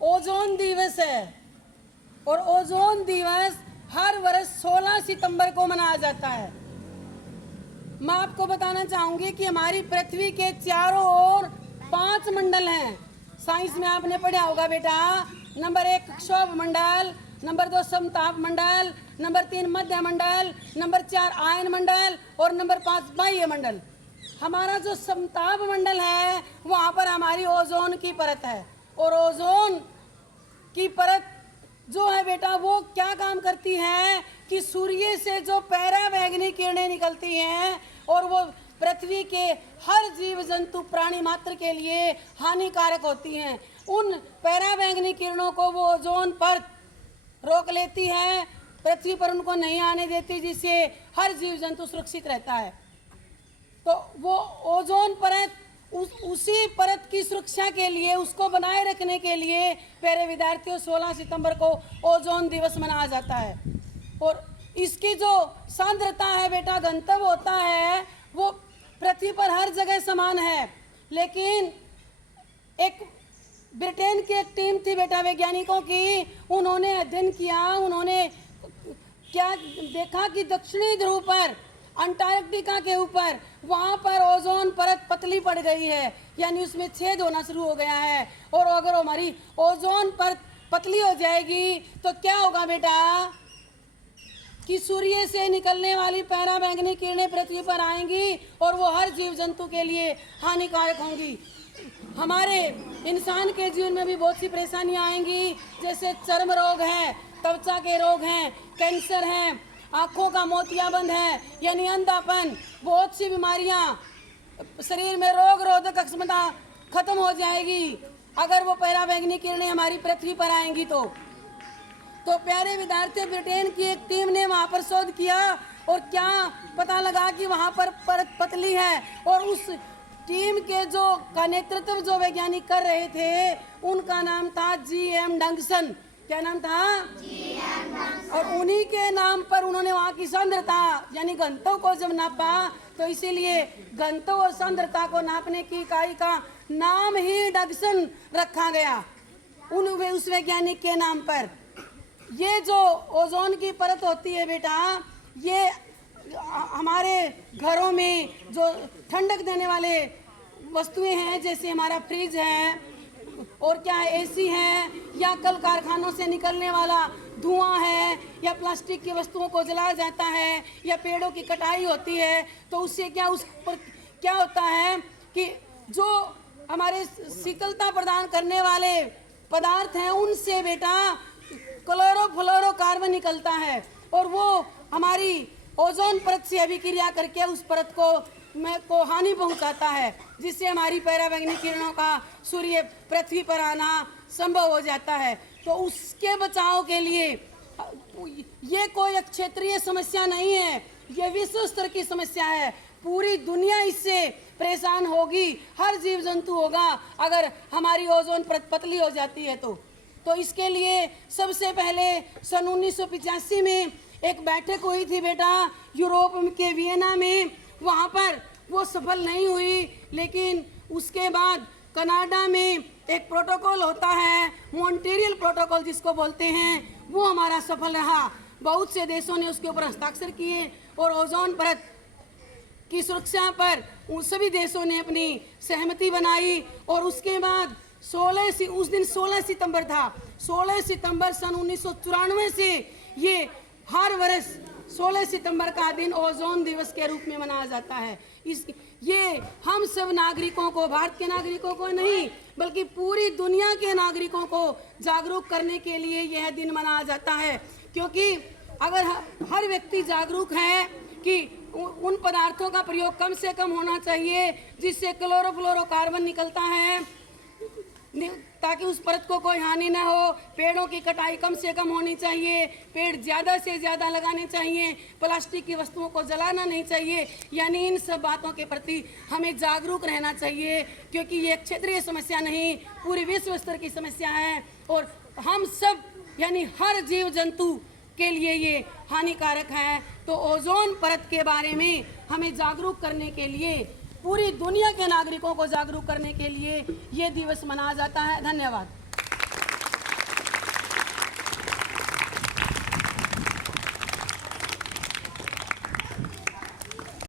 Ozone दिवस है और ओजोन दिवस हर वर्ष 16 सितंबर को मनाया जाता है। मैं आपको बताना चाहूंगी कि हमारी पृथ्वी के चारों ओर 5 मंडल हैं। साइंस में आपने पढ़ा होगा बेटा। नंबर 1 क्षोभ मंडल, नंबर 2 समताप मंडल, नंबर 3 मध्य मंडल, नंबर 4 आयन मंडल और नंबर 5 बाह्य मंडल। हमारा जो समताप मंडल है वहाँ पर हमारी ओजोन की परत है और ओजोन की परत जो है बेटा वो क्या काम करती है कि सूर्य से जो पराबैंगनी किरणें निकलती हैं और वो पृथ्वी के हर जीव जंतु प्राणी मात्र के लिए हानिकारक होती हैं। उन पराबैंगनी किरणों को वो ओजोन परत रोक लेती है, पृथ्वी पर उनको नहीं आने देती, जिससे हर जीव जंतु सुरक्षित रहता है। तो वो ओजोन परत उसी परत की सुरक्षा के लिए, उसको बनाए रखने के लिए प्यारे विद्यार्थियों 16 सितंबर को ओजोन दिवस मनाया जाता है। और इसकी जो सांद्रता है बेटा, घनत्व होता है, वो पृथ्वी पर हर जगह समान है। लेकिन एक ब्रिटेन की एक टीम थी बेटा वैज्ञानिकों की, उन्होंने अध्ययन किया, उन्होंने क्या देखा कि दक्षिणी ध्रुव पर अंटार्कटिका के ऊपर वहाँ पर ओजोन परत पतली पड़ गई है, यानी उसमें छेद होना शुरू हो गया है। और अगर हमारी ओजोन परत पतली हो जाएगी तो क्या होगा बेटा कि सूर्य से निकलने वाली पराबैंगनी किरणें पृथ्वी पर आएंगी और वो हर जीव जंतु के लिए हानिकारक होंगी। हमारे इंसान के जीवन में भी बहुत सी परेशानियां आएंगी, जैसे चर्म रोग है, त्वचा के रोग हैं, कैंसर हैं, आँखों का मोतियाबंद है यानी अंधापन, बहुत सी बीमारियां, शरीर में रोग रोधक क्षमता खत्म हो जाएगी अगर वो पराबैंगनी किरणें हमारी पृथ्वी पर आएंगी। तो प्यारे विद्यार्थी, ब्रिटेन की एक टीम ने वहाँ पर शोध किया और क्या पता लगा कि वहाँ पर परत पतली है। और उस टीम के का नेतृत्व जो वैज्ञानिक कर रहे थे उनका नाम था जी.एम. डंगसन। क्या नाम था? और उन्हीं के नाम पर उन्होंने वहाँ की सांद्रता यानी घनत्व को जब नापा तो इसीलिए घनत्व और सांद्रता को नापने की इकाई का नाम ही डंगसन रखा गया उस वैज्ञानिक के नाम पर। ये जो ओजोन की परत होती है बेटा, ये हमारे घरों में जो ठंडक देने वाले वस्तुएं हैं, जैसे हमारा फ्रिज है और क्या है, एसी है, या कल कारखानों से निकलने वाला धुआं है, या प्लास्टिक की वस्तुओं को जलाया जाता है, या पेड़ों की कटाई होती है, तो उससे क्या उस पर क्या होता है कि जो हमारे शीतलता प्रदान करने वाले पदार्थ हैं उनसे बेटा क्लोरोफ्लोरोकार्बन निकलता है और वो हमारी ओजोन परत से अभिक्रिया करके उस परत को हानि पहुंचाता है, जिससे हमारी पराबैंगनी किरणों का सूर्य पृथ्वी पर आना संभव हो जाता है। तो उसके बचाव के लिए ये कोई क्षेत्रीय समस्या नहीं है, ये विश्व स्तर की समस्या है। पूरी दुनिया इससे परेशान होगी, हर जीव जंतु होगा अगर हमारी ओजोन परत पतली हो जाती है। तो इसके लिए सबसे पहले सन 1985 में एक बैठक हुई थी बेटा यूरोप के वियना में। वहाँ पर वो सफल नहीं हुई, लेकिन उसके बाद कनाडा में एक प्रोटोकॉल होता है, मॉन्ट्रियल प्रोटोकॉल जिसको बोलते हैं, वो हमारा सफल रहा। बहुत से देशों ने उसके ऊपर हस्ताक्षर किए और ओजोन परत की सुरक्षा पर उन सभी देशों ने अपनी सहमति बनाई। और उसके बाद उस दिन 16 सितंबर था, 16 सितंबर सन 1994 से ये हर वर्ष 16 सितंबर का दिन ओजोन दिवस के रूप में मनाया जाता है। ये हम सब नागरिकों को, भारत के नागरिकों को नहीं बल्कि पूरी दुनिया के नागरिकों को जागरूक करने के लिए यह दिन मनाया जाता है। क्योंकि अगर हर व्यक्ति जागरूक है कि उन पदार्थों का प्रयोग कम से कम होना चाहिए जिससे क्लोरोफ्लोरोकार्बन निकलता है, ताकि उस परत को कोई हानि न हो, पेड़ों की कटाई कम से कम होनी चाहिए, पेड़ ज़्यादा से ज़्यादा लगाने चाहिए, प्लास्टिक की वस्तुओं को जलाना नहीं चाहिए, यानी इन सब बातों के प्रति हमें जागरूक रहना चाहिए। क्योंकि ये क्षेत्रीय समस्या नहीं, पूरी विश्व स्तर की समस्या है और हम सब यानी हर जीव जंतु के लिए ये हानिकारक है। तो ओजोन परत के बारे में हमें जागरूक करने के लिए, पूरी दुनिया के नागरिकों को जागरूक करने के लिए ये दिवस मनाया जाता है। धन्यवाद।